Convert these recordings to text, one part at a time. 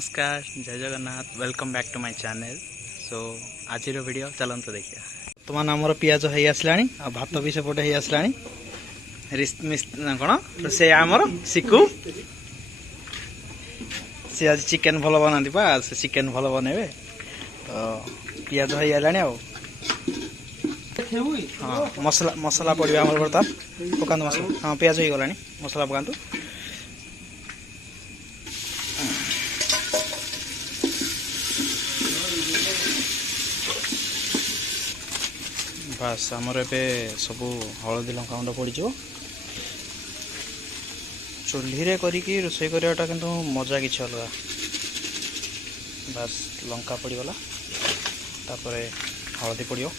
नमस्कार जय Jagannath welcome back to my channel. So आज वीडियो चलते देखिए। बर्तमान आमर पियाज हो आसला भात भी सेपटे हो आसला कौन से आमर सिकू सी आज चिकेन भल बना से चिकेन भल बनइबे तो पियाज हो आला हाँ मसला मसला पड़ा आम बर्तमान पका मसला हाँ पियाज हो गला मसला पकातु बास आमर ए सब हलदी लंका गुंड पड़ चूल्ही करी रोषे कराटा कि मजा किसी अलग। बास लंका पड़गला हलदी पड़ो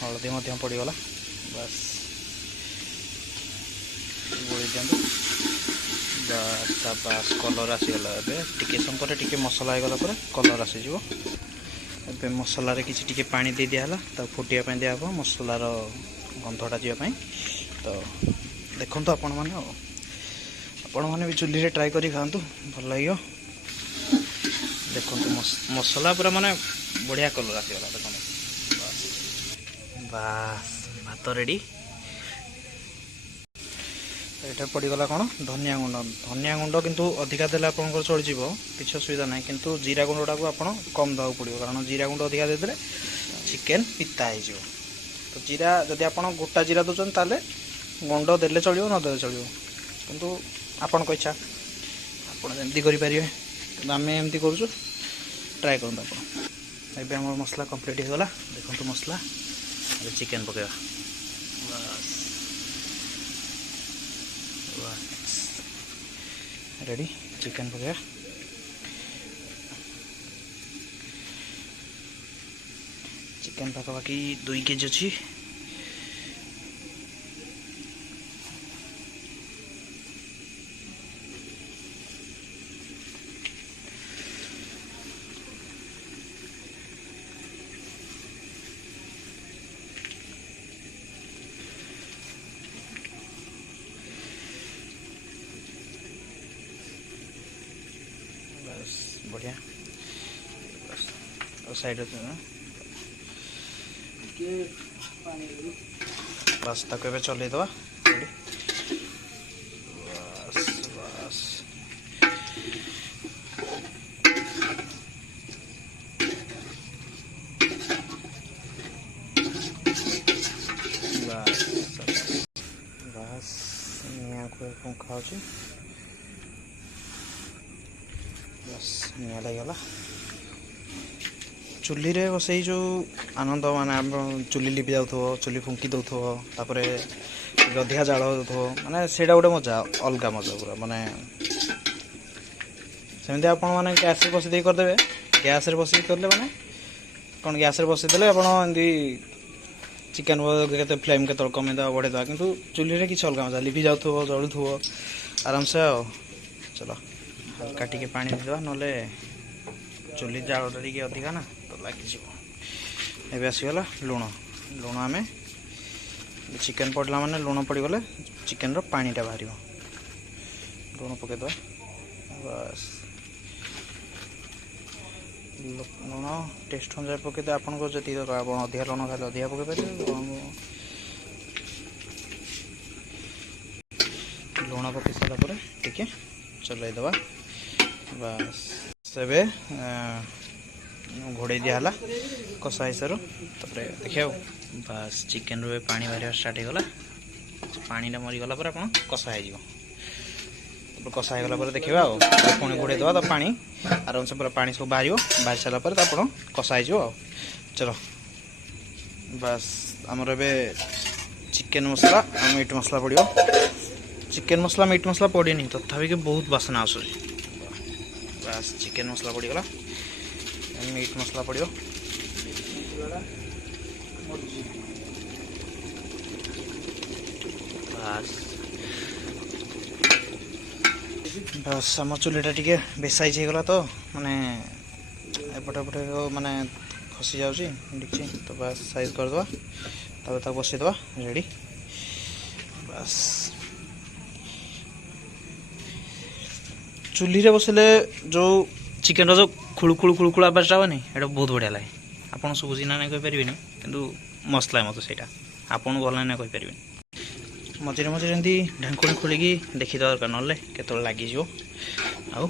हलदी पड़गला बास गोली दिखाँ बास कलर आसीगला टे समपर टे मसला होगला कलर आसीज ए मसला किसी टिके पानी दे दिहला फुटिया दिहब मसलार गंधटा जावाई तो देखो आपण मैंने भी चूल्ही रे ट्राई करी खातु भल लगे देखो मसला पूरा माने बढ़िया कलर आसीगला देखो बास भात रेडी यहाँ पड़गला कौन धनिया गुंड किंतु अधिका देले आपन चल जाव किसी असुविधा ना किंतु जीरा गुंडा को आप कम दवा पड़ो कारण जीरा गुंड अधिका देदेले चिकेन पिता हो तो जीरा जदि आप गोटा जीरा दौरान ताले गुंड देले चलो न देले चलो किंतु आपण इच्छा आपमती करें आम एमती करूँ ट्राए करूँ आप आम मसला कंप्लीट होगा देखो मसला चिकेन पकेगा रेडी चिकेन पकेगा चिकेन पाखापाखि 2 केजी अच्छी बढ़िया साइड बस तक चल दवा बस बस बस निया को खाऊ बस निया लगला चूल्ही रे बसई जो आनंद माने चूल्ही लिपि जाऊ चूल्ही फुंकी दौर अधिका जाल हो माने से गोटे मजा अलग मजा पूरा माने सेमती आप गैस रे बसई करदे गैस रे बसई करले माने कौन गैस रे बसईदे आपड़ी चिकेन के फ्लेम के कमेद बढ़ेद कि चूल्ही रे किसी अलग मजा लिपि जाऊ जलू आराम से आओ चलो हल्का टिके पानी देवा ना चूल्ही जालटा टे अधिका ना तो लगे ए आसगला लुण लुण आम चिकेन पड़ला माने लुण पड़गले चिकेन रो पानीटा बाहर लुण पकईद बस लुण टेस्ट अनुसार पकईदे आपको जी अधिका लुण खाले अधिका पकई पारे लुण पकई सारापर टिके चलईदवा बस से घोड़े दिहला कषा हिसाब देखिए बस चिकेन रू पानी बाहर स्टार्ट होगा पानीटा मरीगला आप कषा हो कषा होगा देखा पुणी घोड़े दवा तो पानी आराम से पूरा पानी सब बाहर सारापर आप कषा हो चलो बस आमर ए चिकेन मसला मीट मसला पड़ो चिकेन मसला मीट मसला पड़ेनि तथापि बहुत बासना आस बस चिकेन मसला पड़गला मीट मसला पड़ो बस आम चूल्हीटा टे बेसाइज होगला तो माने एपटे एपटे माने खसी जाऊँगी डिक्ची तो बस साइज करदे बसईदे रेडी बस चुली रे बसले जो चिकेन जो खुळु खुळु खुळु खुळु आवाज हेनी एटा बहुत बढ़िया लागे आपन सुबुझी ना नहीं कहि परिबिनी किंतु मस्त लागे मते सेटा आपन भल ना कहि परिबिनी मझे मझे जमी ढांकुणी खोलिकी देखी दरकार ना केत लगी आउ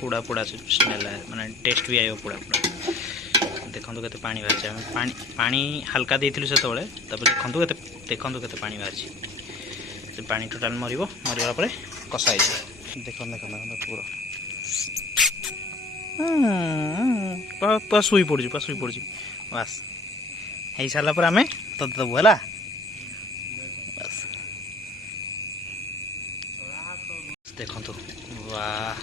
पुड़ा पुड़ा स्मेल माने टेस्ट भी आयो पुड़ा पुड़ा देखो केते पानी बाहर पानी पानी हल्का देथिलु से तबले तब देखो केते पानी बाहर से पानी टोटाल मरिबो मरिगला परे कसाई देखो देखो पूरा शुई पड़ी बस हो सारा पर आम तते देबू है बस देखु वाह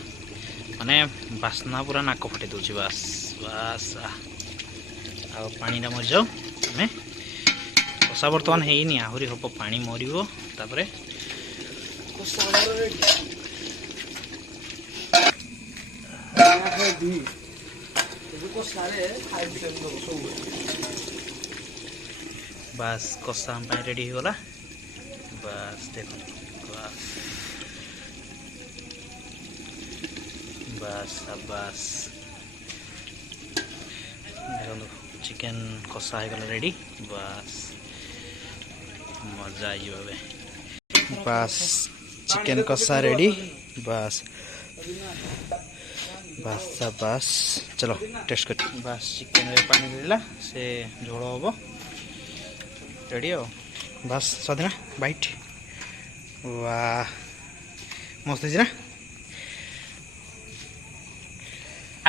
माने बास्ना पूरा नाक फटे दूसरी बस बस आ पानी मरी जाऊ आम कषा बर्तमान है आहरी हम पानी मरब तापरे बस कषा हम रेडी हो गला बस देखो बस बस देखो चिकेन कषा हो गला रेडी बस मजा आई बस चिकेन कषा रेडी बस बस बस चलो टेस्ट कर बस चिकेन रे पानी देला से झोल हम रेडी हो बस स्वादिना बाइट वाह मस्त है ना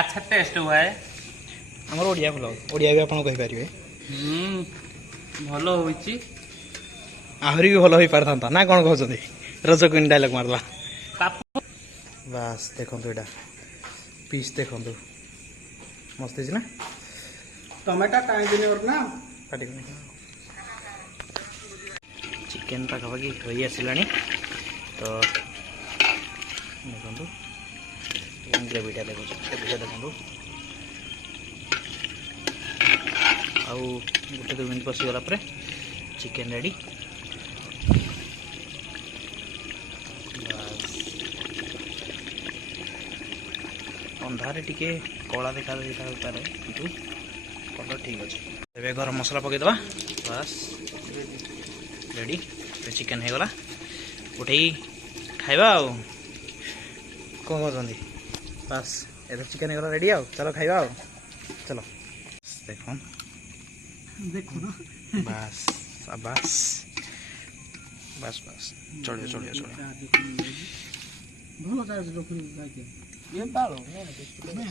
अच्छा टेस्ट हुआ है आमर ओडिया भल ओडिया भी आपन कहि परिबे भलो होइची आहरी भी भलो होई पारथांता ना कोन कहउछथि रज क्वीन डायलॉग मारला बस देखो एटा पीस देखो मस्त है ना टमाटा काई दिने और ना काटी चिकेन पाखापाखि हो आसला तो देखो ग्रेवीटा देखो ग्रेवीटा देखो आउ गोटे 2 मिनट पशिगला पर चिकेन रेडी अंधारे टिके कला देखा पारे किंतु कलर ठीक अच्छे ए गरम मसला पकईदे बस रेडी चिकेन हो गला उठे खाइबा आ कौन कहते बस ए चिकेन हो गला रेडी आ चलो खाइबा आ चलो देखो देखो ना बस बस बस बस चढ़ियो चढ़ियो चढ़ियो भलो चार्ज रखु ये बालो मैं